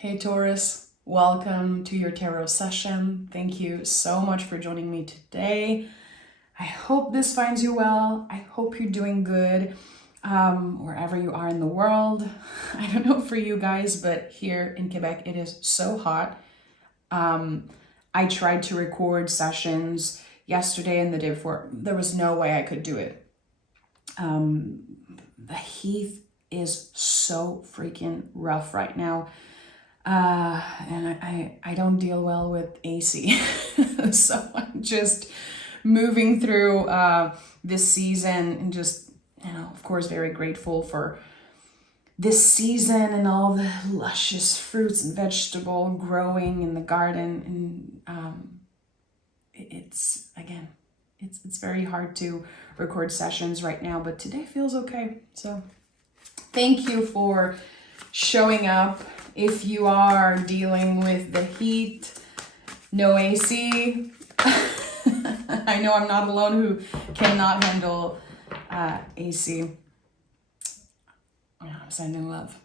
Hey Taurus, welcome to your tarot session. Thank you so much for joining me today. I hope this finds you well. I hope you're doing good wherever you are in the world. I don't know for you guys, but here in Quebec, it is so hot. I tried to record sessions yesterday and the day before. There was no way I could do it. The heat is so freaking rough right now. And I don't deal well with AC. So I'm just moving through this season and just, of course, very grateful for this season and all the luscious fruits and vegetable growing in the garden. And it's very hard to record sessions right now, but today feels okay. So thank you for showing up. If you are dealing with the heat, no AC, I know I'm not alone who cannot handle AC. I'm sending love.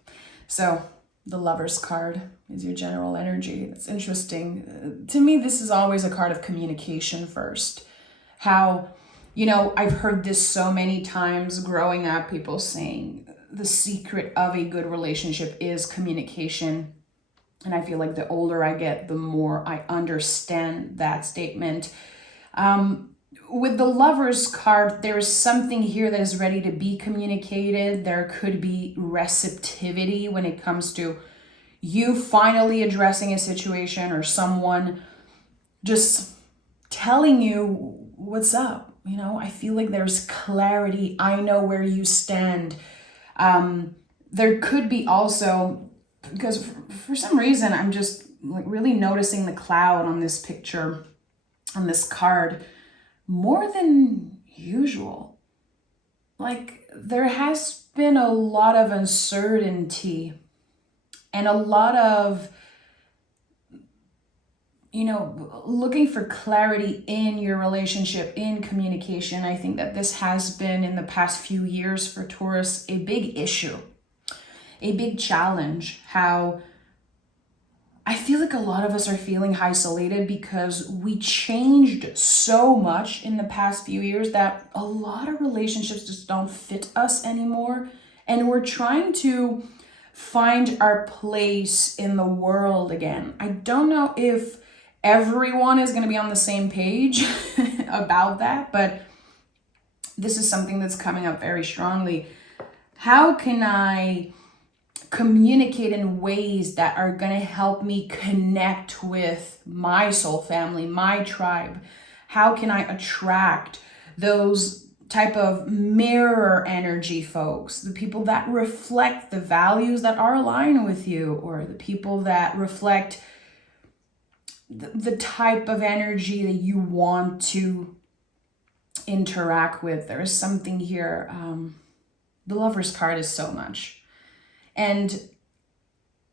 So the Lover's card is your general energy. That's interesting. To me, this is always a card of communication first. How, I've heard this so many times growing up, people saying, the secret of a good relationship is communication. And I feel like the older I get, the more I understand that statement. With the Lover's card, there is something here that is ready to be communicated. There could be receptivity when it comes to you finally addressing a situation or someone just telling you what's up. I feel like there's clarity. I know where you stand. There could be also, because for some reason, I'm just really noticing the cloud on this picture, on this card, more than usual. Like there has been a lot of uncertainty and a lot of, looking for clarity in your relationship, in communication. I think that this has been in the past few years for Taurus a big issue, a big challenge. How I feel like a lot of us are feeling isolated because we changed so much in the past few years that a lot of relationships just don't fit us anymore. And we're trying to find our place in the world again. I don't know if everyone is going to be on the same page about that, but this is something that's coming up very strongly. How can I communicate in ways that are going to help me connect with my soul family, my tribe? How can I attract those type of mirror energy folks, the people that reflect the values that are aligned with you, or the people that reflect the type of energy that you want to interact with? There is something here. The Lover's card is so much. And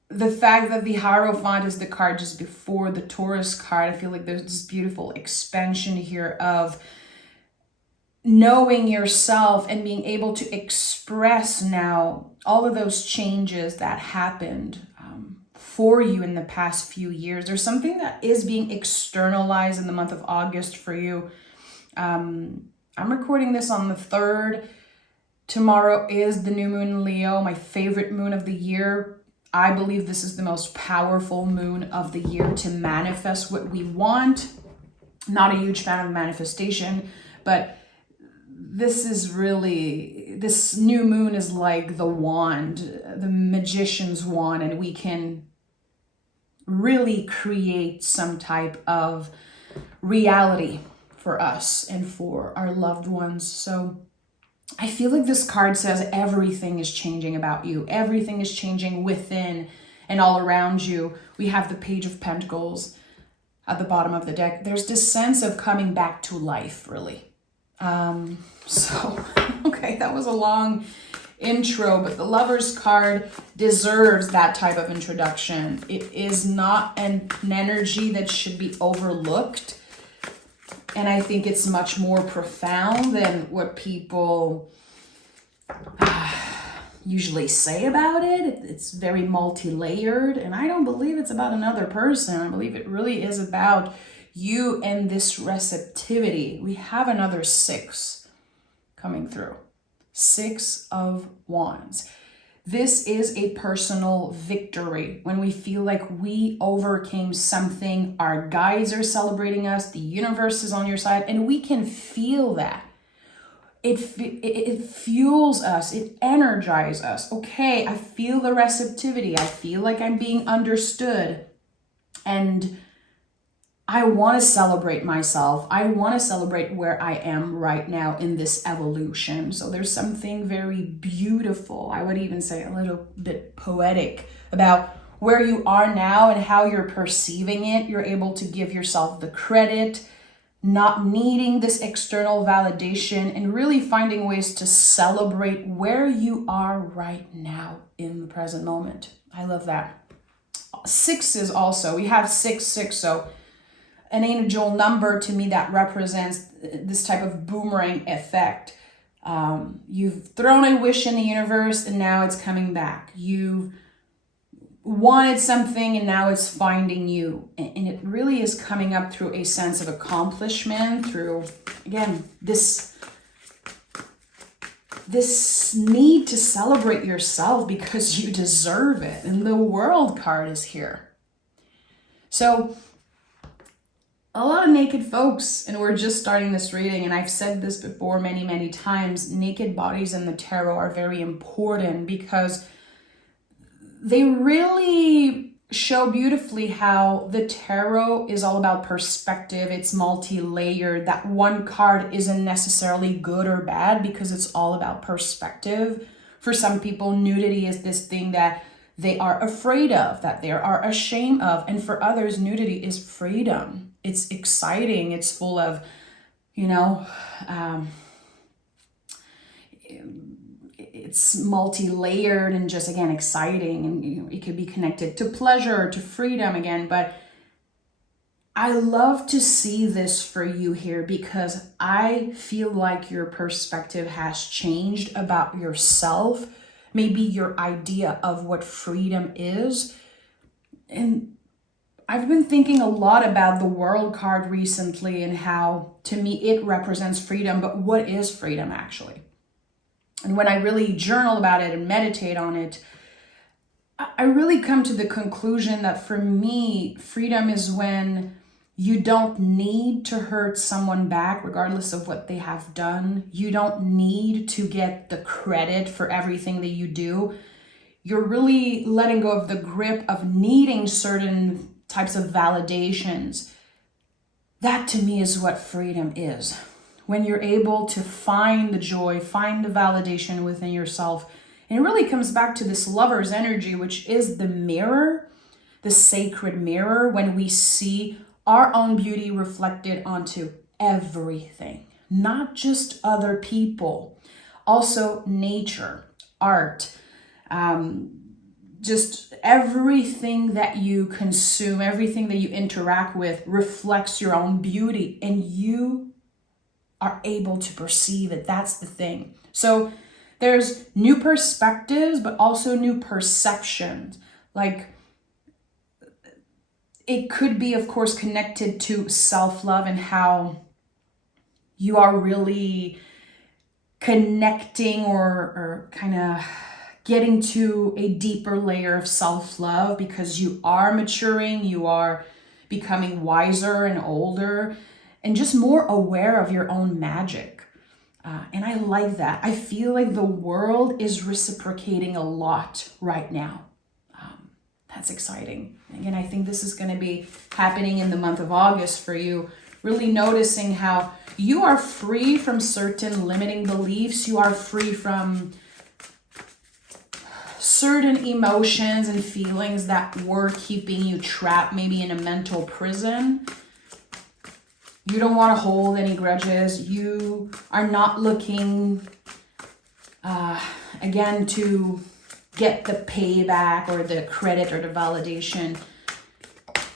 the fact that the Hierophant is the card just before the Taurus card, I feel like there's this beautiful expansion here of knowing yourself and being able to express now all of those changes that happened for you in the past few years. There's something that is being externalized in the month of August for you. I'm recording this on the 3rd. Tomorrow is the new moon in Leo, my favorite moon of the year. I believe this is the most powerful moon of the year to manifest what we want. Not a huge fan of manifestation, but this new moon is like the wand, the magician's wand, and we can really create some type of reality for us and for our loved ones. So I feel like this card says everything is changing about you. Everything is changing within and all around you. We have the Page of Pentacles at the bottom of the deck. There's this sense of coming back to life, really. Okay, that was a long intro, but the Lover's card deserves that type of introduction. It is not an energy that should be overlooked. And I think it's much more profound than what people usually say about it. It's very multi-layered, and I don't believe it's about another person. I believe it really is about you and this receptivity. We have another 6 coming through. 6 of Wands. This is a personal victory when we feel like we overcame something. Our guides are celebrating us. The universe is on your side, and we can feel that. It fuels us. It energizes us. Okay, I feel the receptivity. I feel like I'm being understood. And I want to celebrate myself. I want to celebrate where I am right now in this evolution. So there's something very beautiful, I would even say a little bit poetic, about where you are now and how you're perceiving it. You're able to give yourself the credit, not needing this external validation, and really finding ways to celebrate where you are right now in the present moment. I love that. 6 is also, we have 6, so an angel number to me that represents this type of boomerang effect. You've thrown a wish in the universe and now it's coming back. You've wanted something and now it's finding you. And it really is coming up through a sense of accomplishment, through, again, this need to celebrate yourself because you deserve it. And the World card is here. So a lot of naked folks, and we're just starting this reading, and I've said this before many, many times, naked bodies in the tarot are very important because they really show beautifully how the tarot is all about perspective. It's multi-layered. That one card isn't necessarily good or bad because it's all about perspective. For some people, nudity is this thing that they are afraid of, that they are ashamed of. And for others, nudity is freedom. It's exciting. It's full of, it's multi-layered and just, again, exciting. And it could be connected to pleasure, to freedom again. But I love to see this for you here because I feel like your perspective has changed about yourself, maybe your idea of what freedom is. And I've been thinking a lot about the World card recently and how, to me, it represents freedom. But what is freedom actually? And when I really journal about it and meditate on it, I really come to the conclusion that for me, freedom is when you don't need to hurt someone back, regardless of what they have done. You don't need to get the credit for everything that you do. You're really letting go of the grip of needing certain types of validations. That to me is what freedom is. When you're able to find the joy, find the validation within yourself. And it really comes back to this lover's energy, which is the mirror, the sacred mirror, when we see our own beauty reflected onto everything, not just other people, also nature, art, just everything that you consume, everything that you interact with reflects your own beauty, and you are able to perceive it. That's the thing. So there's new perspectives, but also new perceptions. Like, it could be, of course, connected to self-love and how you are really connecting or kind of getting to a deeper layer of self-love because you are maturing, you are becoming wiser and older and just more aware of your own magic. And I like that. I feel like the world is reciprocating a lot right now. That's exciting. Again, I think this is going to be happening in the month of August for you. Really noticing how you are free from certain limiting beliefs. You are free from certain emotions and feelings that were keeping you trapped, maybe in a mental prison. You don't want to hold any grudges. You are not looking, again, to get the payback or the credit or the validation.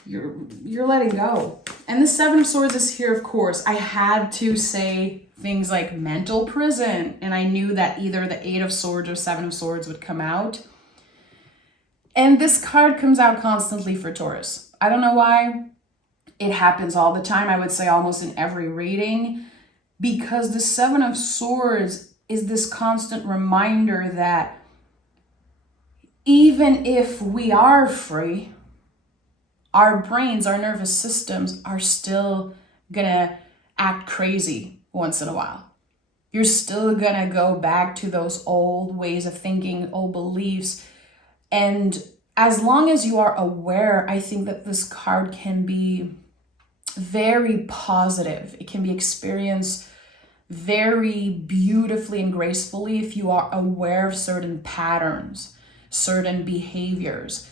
You're letting go. And the Seven of Swords is here, of course. I had to say things like mental prison, and I knew that either the Eight of Swords or Seven of Swords would come out. And this card comes out constantly for Taurus. I don't know why. It happens all the time. I would say almost in every reading, because the Seven of Swords is this constant reminder that even if we are free, our brains, our nervous systems are still gonna act crazy once in a while. You're still gonna go back to those old ways of thinking, old beliefs. And as long as you are aware, I think that this card can be very positive. It can be experienced very beautifully and gracefully if you are aware of certain patterns, certain behaviors.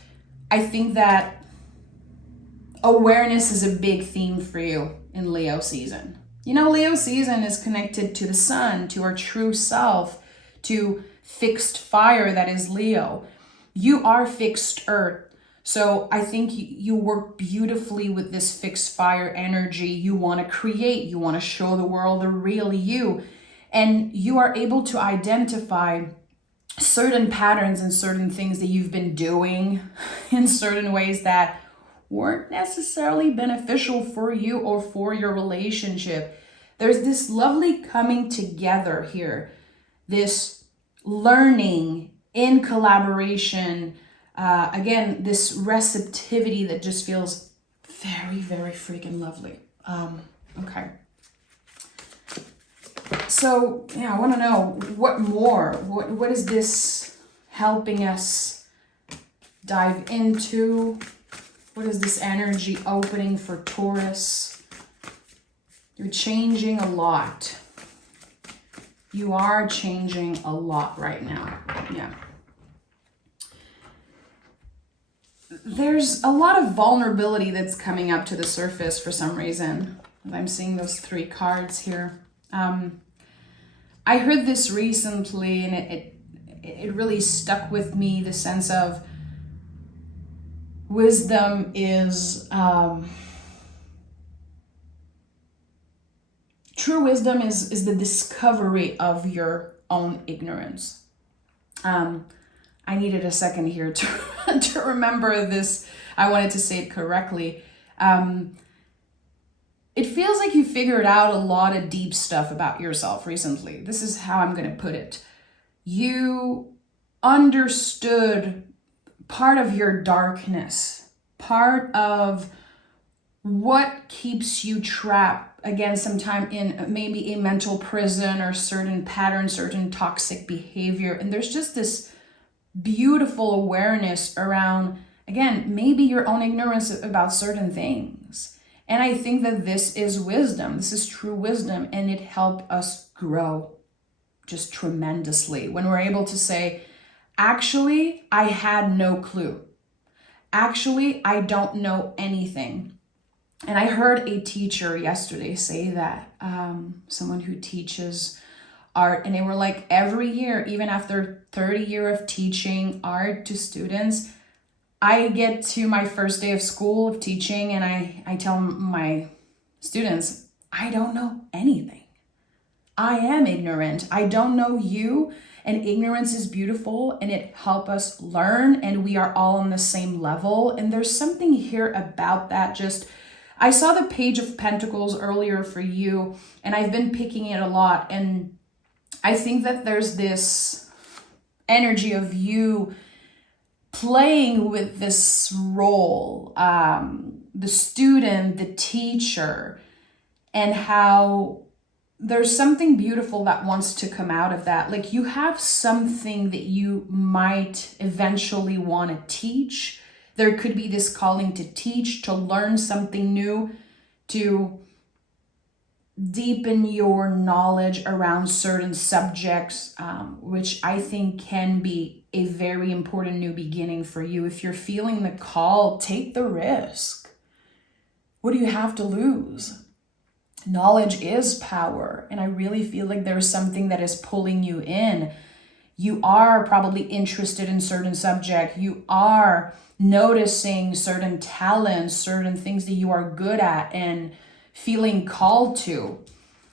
I think that awareness is a big theme for you in Leo season. You know, Leo season is connected to the sun, to our true self, to fixed fire that is Leo. You are fixed earth. So I think you work beautifully with this fixed fire energy. You want to create, you want to show the world the real you. And you are able to identify certain patterns and certain things that you've been doing in certain ways that weren't necessarily beneficial for you or for your relationship. There's this lovely coming together here, this learning in collaboration. Again, this receptivity that just feels very, very freaking lovely. Okay. So, yeah, I want to know what more. What is this helping us dive into? What is this energy opening for Taurus? You're changing a lot. You are changing a lot right now. Yeah. There's a lot of vulnerability that's coming up to the surface for some reason. I'm seeing those three cards here. I heard this recently and it really stuck with me, the sense of wisdom is, true wisdom is the discovery of your own ignorance. I needed a second here to remember this. I wanted to say it correctly. It feels like you figured out a lot of deep stuff about yourself recently. This is how I'm going to put it. You understood part of your darkness, part of what keeps you trapped, again, sometime in maybe a mental prison or certain patterns, certain toxic behavior. And there's just this beautiful awareness around, again, maybe your own ignorance about certain things. And I think that this is wisdom. This is true wisdom, and it helped us grow just tremendously when we're able to say, actually, I had no clue. Actually, I don't know anything. And I heard a teacher yesterday say that, someone who teaches art, and they were like, every year, even after 30 years of teaching art to students, I get to my first day of school of teaching and I tell my students, I don't know anything. I am ignorant. I don't know you, and ignorance is beautiful and it helps us learn, and we are all on the same level. And there's something here about that. Just, I saw the Page of Pentacles earlier for you, and I've been picking it a lot. And I think that there's this energy of you playing with this role, the student, the teacher, and how there's something beautiful that wants to come out of that. Like, you have something that you might eventually want to teach. There could be this calling to teach, to learn something new, to deepen your knowledge around certain subjects, which I think can be a very important new beginning for you. If you're feeling the call, take the risk. What do you have to lose? Knowledge is power. And I really feel like there's something that is pulling you in. You are probably interested in certain subject. You are noticing certain talents, certain things that you are good at and feeling called to.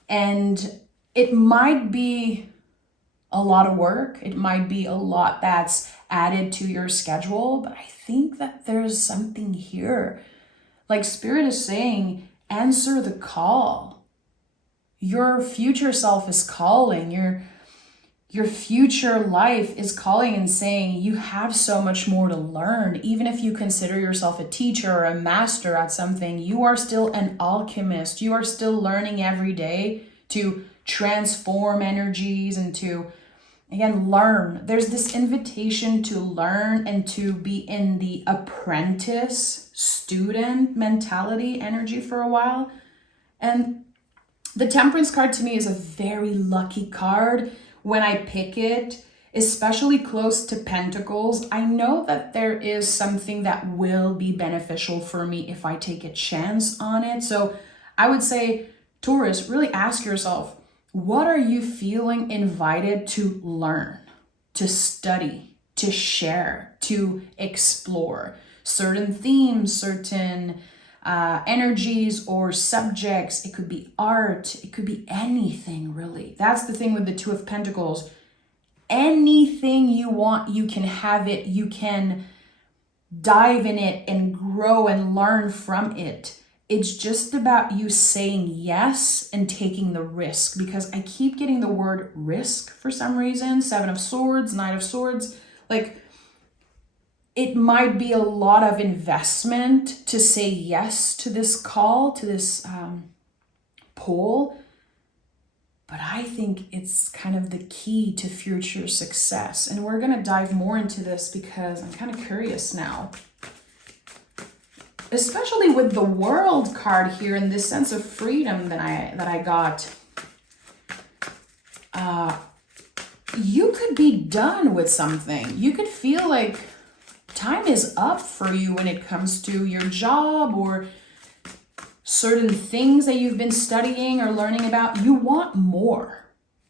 And it might be a lot of work. It might be a lot that's added to your schedule, but I think that there's something here. Like Spirit is saying, answer the call. Your future self is calling. Your future life is calling and saying you have so much more to learn. Even if you consider yourself a teacher or a master at something, you are still an alchemist. You are still learning every day to transform energies and to, again, learn. There's this invitation to learn and to be in the apprentice student mentality energy for a while. And the Temperance card to me is a very lucky card. When I pick it, especially close to Pentacles, I know that there is something that will be beneficial for me if I take a chance on it. So I would say, Taurus, really ask yourself, what are you feeling invited to learn, to study, to share, to explore? Certain themes, certain energies or subjects. It could be art. It could be anything, really. That's the thing with the Two of Pentacles. Anything you want, you can have it. You can dive in it and grow and learn from it. It's just about you saying yes and taking the risk, because I keep getting the word risk for some reason. Seven of Swords, Knight of Swords. Like, it might be a lot of investment to say yes to this call, to this pull. But I think it's kind of the key to future success. And we're going to dive more into this because I'm kind of curious now. Especially with the World card here and this sense of freedom that I got. You could be done with something. You could feel like time is up for you when it comes to your job or certain things that you've been studying or learning about. You want more.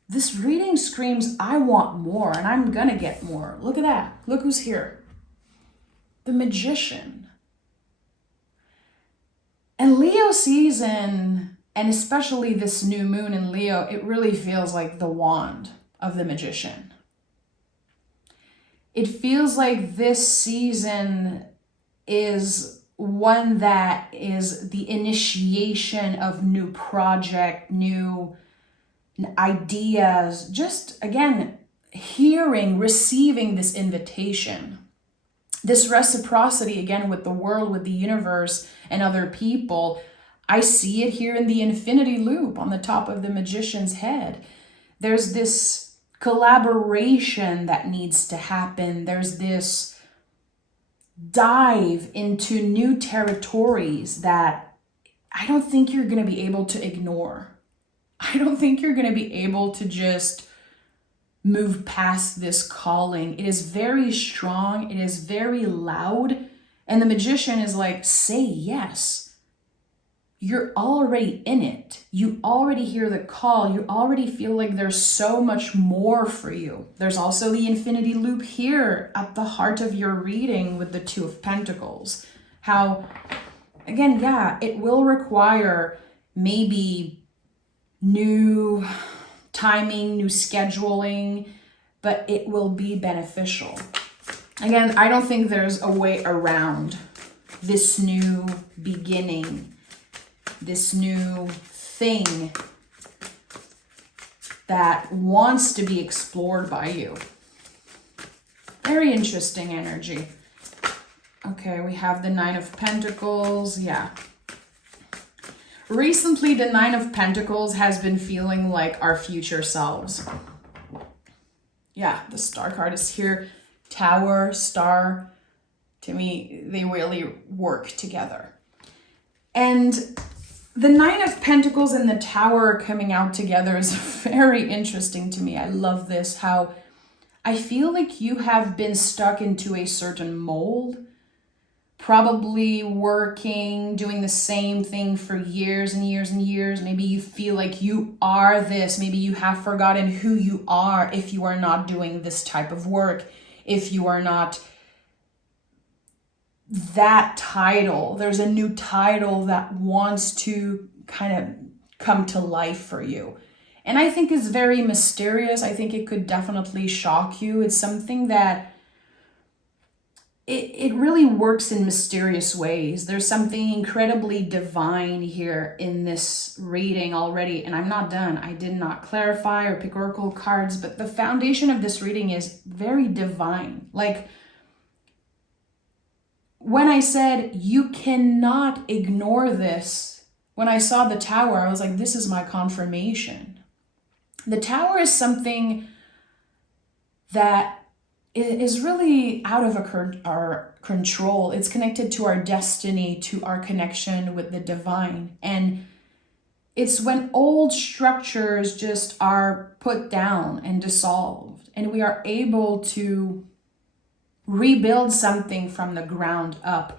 This reading screams, I want more, and I'm gonna get more. Look at that. Look who's here. The Magician. And Leo season, and especially this new moon in Leo, it really feels like the wand of the Magician. It feels like this season is one that is the initiation of new project, new ideas, just again, hearing, receiving this invitation. This reciprocity, again, with the world, with the universe and other people. I see it here in the infinity loop on the top of the Magician's head. There's this collaboration that needs to happen. There's this dive into new territories that I don't think you're going to be able to ignore. I don't think you're going to be able to just move past this calling. It is very strong. It is very loud. And the Magician is like, say yes. You're already in it. You already hear the call. You already feel like there's so much more for you. There's also the infinity loop here at the heart of your reading with the Two of Pentacles. How, again, yeah, it will require maybe new timing, new scheduling, but it will be beneficial. Again, I don't think there's a way around this new beginning, this new thing that wants to be explored by you. Very interesting energy. Okay, we have the Nine of Pentacles. Yeah. Recently, the Nine of Pentacles has been feeling like our future selves. Yeah, the Star card is here. Tower, Star. To me, they really work together. And the Nine of Pentacles and the Tower coming out together is very interesting to me. I love this, how I feel like you have been stuck into a certain mold, probably working, doing the same thing for years and years and years. Maybe you feel like you are this. Maybe you have forgotten who you are if you are not doing this type of work, if you are not that title. There's a new title that wants to kind of come to life for you. And I think it's very mysterious. I think it could definitely shock you. It's something that it really works in mysterious ways. There's something incredibly divine here in this reading already. And I'm not done. I did not clarify or pick oracle cards, but the foundation of this reading is very divine. Like, when I said you cannot ignore this, when I saw the Tower, I was like, this is my confirmation. The Tower is something that is really out of our control. It's connected to our destiny, to our connection with the divine. And it's when old structures just are put down and dissolved, and we are able to rebuild something from the ground up.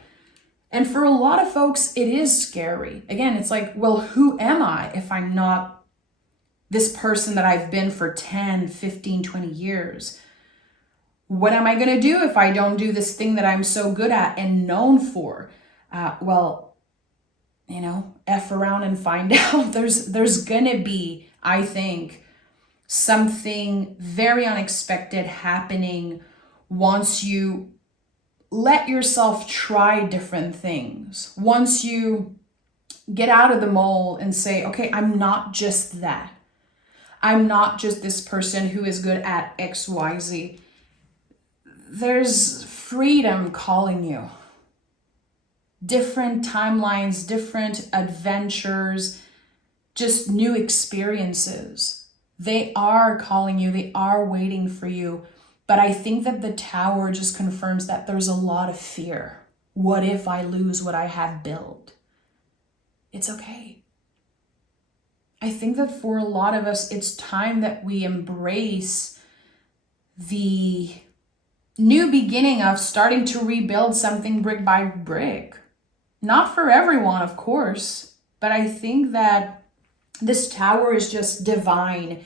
And for a lot of folks, it is scary. Again, it's like, well, who am I if I'm not this person that I've been for 10, 15, 20 years? What am I going to do if I don't do this thing that I'm so good at and known for? Well, F around and find out. There's going to be, I think, something very unexpected happening once you let yourself try different things. Once you get out of the mold and say, okay, I'm not just that. I'm not just this person who is good at X, Y, Z. There's freedom calling you. Different timelines, different adventures, just new experiences. They are calling you. They are waiting for you. But I think that the Tower just confirms that there's a lot of fear. What if I lose what I have built? It's okay. I think that for a lot of us, it's time that we embrace the new beginning of starting to rebuild something brick by brick. Not for everyone, of course, but I think that this Tower is just divine.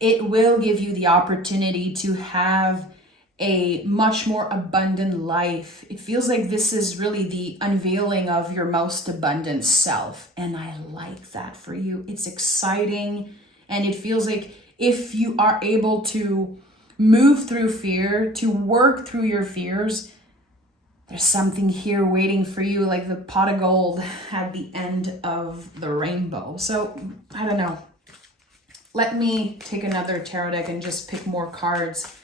It will give you the opportunity to have a much more abundant life. It feels like this is really the unveiling of your most abundant self. And I like that for you. It's exciting. And it feels like if you are able to move through fear, to work through your fears, there's something here waiting for you, like the pot of gold at the end of the rainbow. So I don't know. Let me take another tarot deck and just pick more cards.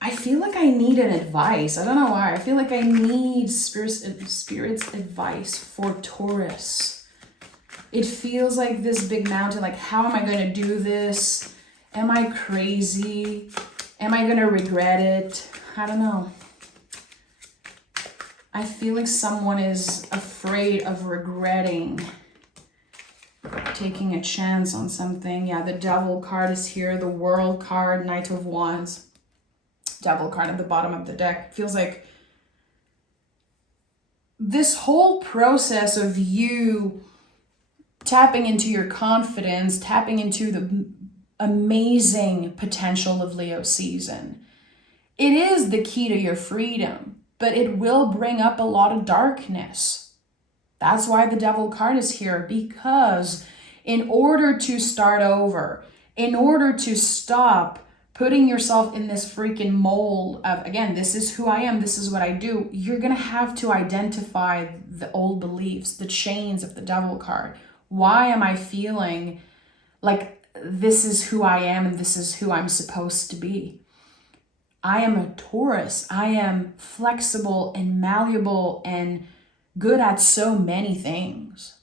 I feel like I need an advice. I don't know why. I feel like I need Spirit's advice for Taurus. It feels like this big mountain. Like, how am I going to do this? Am I crazy? Am I going to regret it? I don't know. I feel like someone is afraid of regretting taking a chance on something. Yeah, the Devil card is here. The World card, Knight of Wands. Devil card at the bottom of the deck. Feels like this whole process of you tapping into your confidence, tapping into the amazing potential of Leo season. It is the key to your freedom, but it will bring up a lot of darkness. That's why the Devil card is here, because in order to start over, in order to stop putting yourself in this freaking mold of, again, this is who I am, this is what I do, you're going to have to identify the old beliefs, the chains of the Devil card. Why am I feeling like this is who I am and this is who I'm supposed to be? I am a Taurus. I am flexible and malleable and good at so many things.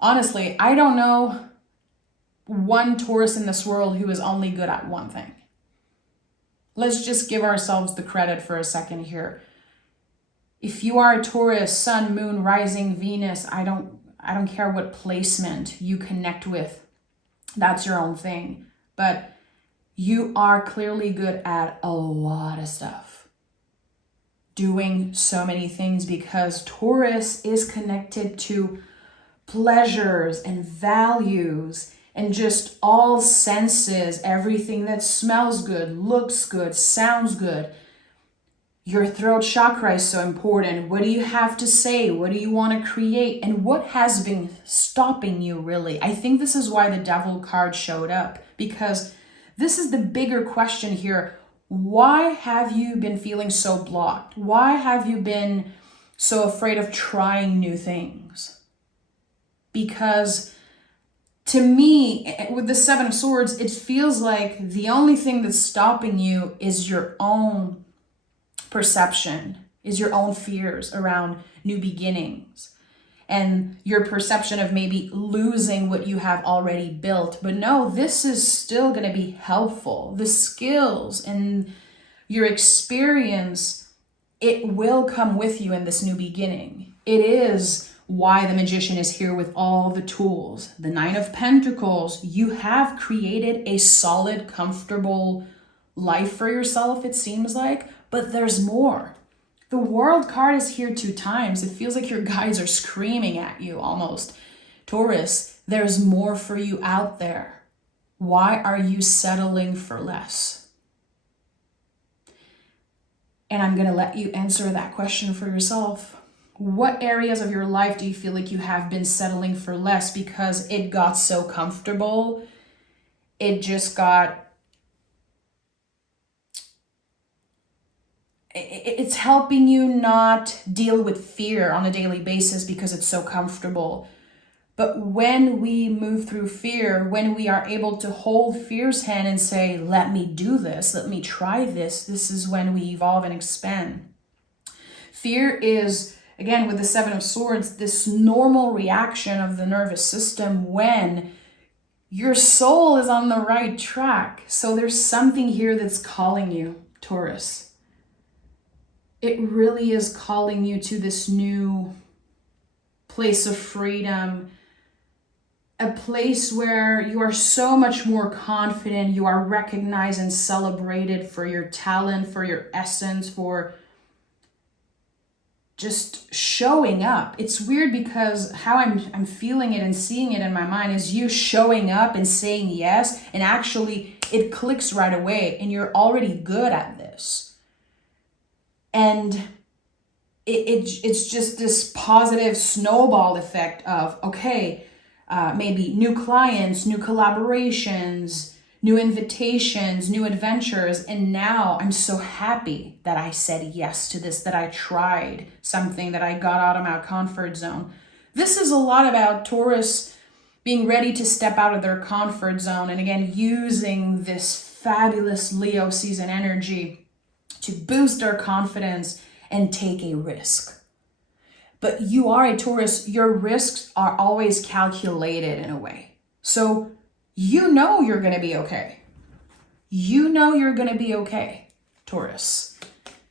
Honestly, I don't know one Taurus in this world who is only good at one thing. Let's just give ourselves the credit for a second here. If you are a Taurus, Sun, Moon, Rising, Venus, I don't care what placement you connect with. That's your own thing. But you are clearly good at a lot of stuff. doing so many things, because Taurus is connected to pleasures and values and just all senses, everything that smells good, looks good, sounds good. Your throat chakra is so important. What do you have to say? What do you want to create? And what has been stopping you, really? I think this is why the Devil card showed up, because this is the bigger question here. Why have you been feeling so blocked? Why have you been so afraid of trying new things? Because to me, with the Seven of Swords, it feels like the only thing that's stopping you is your own perception, is your own fears around new beginnings and your perception of maybe losing what you have already built. But no, this is still going to be helpful. The skills and your experience, it will come with you in this new beginning. It is why the Magician is here with all the tools. The Nine of Pentacles, you have created a solid, comfortable life for yourself, it seems like, but there's more. The World card is here 2 times. It feels like your guides are screaming at you almost. Taurus, there's more for you out there. Why are you settling for less? And I'm going to let you answer that question for yourself. What areas of your life do you feel like you have been settling for less because it got so comfortable? It just got... It's helping you not deal with fear on a daily basis because it's so comfortable. But when we move through fear, when we are able to hold fear's hand and say, let me do this, let me try this, this is when we evolve and expand. Fear is, again, with the Seven of Swords, this normal reaction of the nervous system when your soul is on the right track. So there's something here that's calling you, Taurus. It really is calling you to this new place of freedom, a place where you are so much more confident, you are recognized and celebrated for your talent, for your essence, for just showing up. It's weird because how I'm feeling it and seeing it in my mind is you showing up and saying yes, and actually it clicks right away and you're already good at this. And it's just this positive snowball effect of, okay, maybe new clients, new collaborations, new invitations, new adventures. And now I'm so happy that I said yes to this, that I tried something, that I got out of my comfort zone. This is a lot about Taurus being ready to step out of their comfort zone. And again, using this fabulous Leo season energy to boost our confidence and take a risk. But you are a Taurus, your risks are always calculated in a way. So you know you're going to be okay. You know you're going to be okay, Taurus.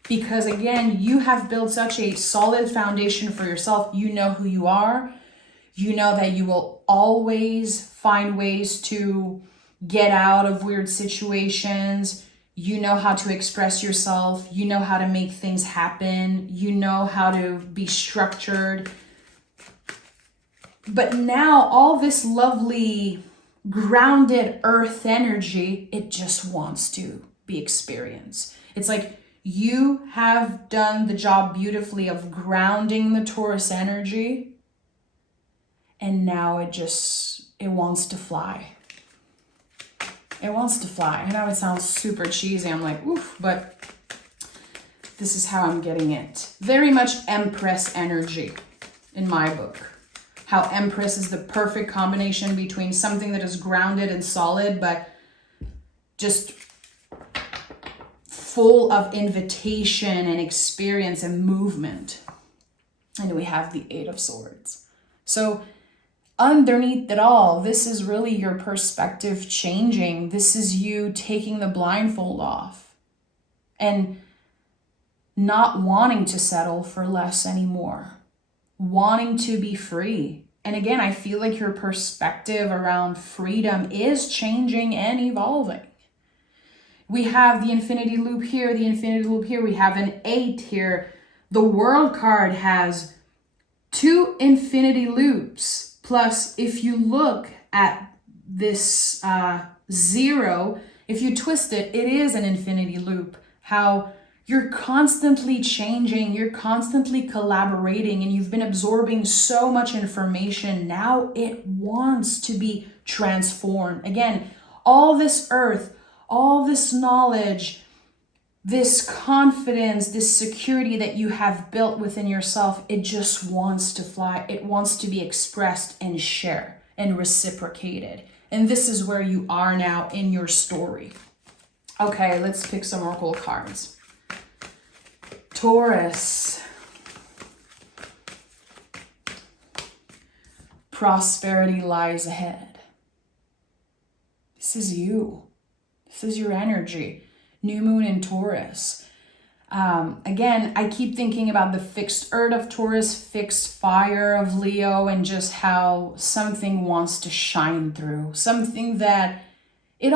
Because again, you have built such a solid foundation for yourself. You know who you are. You know that you will always find ways to get out of weird situations. You know how to express yourself. You know how to make things happen. You know how to be structured. But now all this lovely grounded earth energy, it just wants to be experienced. It's like you have done the job beautifully of grounding the Taurus energy. And now it wants to fly. It wants to fly. I know it sounds super cheesy. I'm like, oof, but this is how I'm getting it. Very much Empress energy in my book. How Empress is the perfect combination between something that is grounded and solid, but just full of invitation and experience and movement. And we have the Eight of Swords. So underneath it all, this is really your perspective changing. This is you taking the blindfold off and not wanting to settle for less anymore, wanting to be free. And again, I feel like your perspective around freedom is changing and evolving. We have the infinity loop here, the infinity loop here. We have an 8 here. The world card has 2 infinity loops. Plus, if you look at this 0, if you twist it, it is an infinity loop. How you're constantly changing, you're constantly collaborating, and you've been absorbing so much information. Now it wants to be transformed. Again, all this earth, all this knowledge, this confidence, this security that you have built within yourself, it just wants to fly. It wants to be expressed and shared and reciprocated. And this is where you are now in your story. Okay, let's pick some oracle cards. Taurus. Prosperity lies ahead. This is you. This is your energy. New moon in Taurus. Again, I keep thinking about the fixed earth of Taurus, fixed fire of Leo, and just how something wants to shine through. Something that it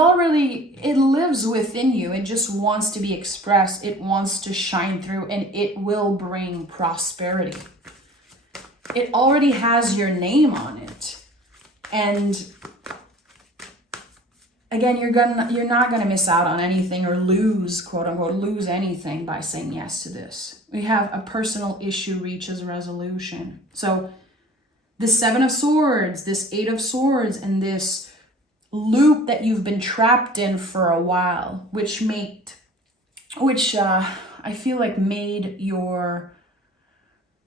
lives within you. It just wants to be expressed. It wants to shine through, and it will bring prosperity. It already has your name on it. And again, you're not gonna miss out on anything or lose, quote unquote, lose anything by saying yes to this. We have a personal issue reaches resolution. So the 7 of Swords, this 8 of Swords, and this loop that you've been trapped in for a while, which I feel like made your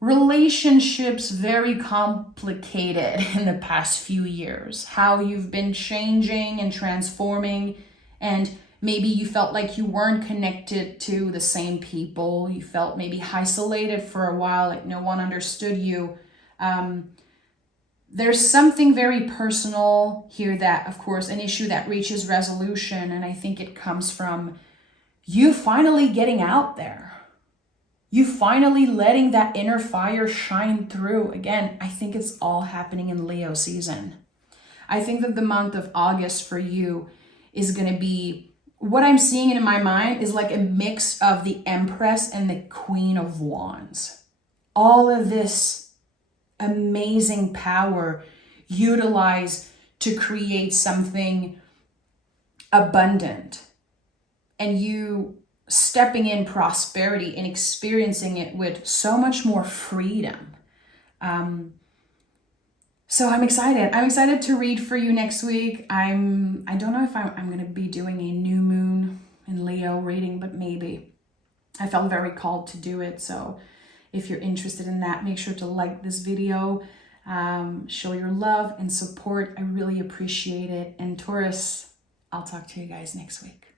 relationships very complicated in the past few years. How you've been changing and transforming, and maybe you felt like you weren't connected to the same people. You felt maybe isolated for a while, like no one understood you. There's something very personal here that, of course, an issue that reaches resolution, and I think it comes from you finally getting out there. You finally letting that inner fire shine through. Again, I think it's all happening in Leo season. I think that the month of August for you is going to be, what I'm seeing in my mind is like a mix of the Empress and the Queen of Wands. All of this amazing power utilized to create something abundant, and you stepping in prosperity and experiencing it with so much more freedom. So I'm excited. I'm excited to read for you next week. I don't know if I'm going to be doing a new moon in Leo reading, but maybe. I felt very called to do it. So if you're interested in that, make sure to like this video, show your love and support. I really appreciate it. And Taurus, I'll talk to you guys next week.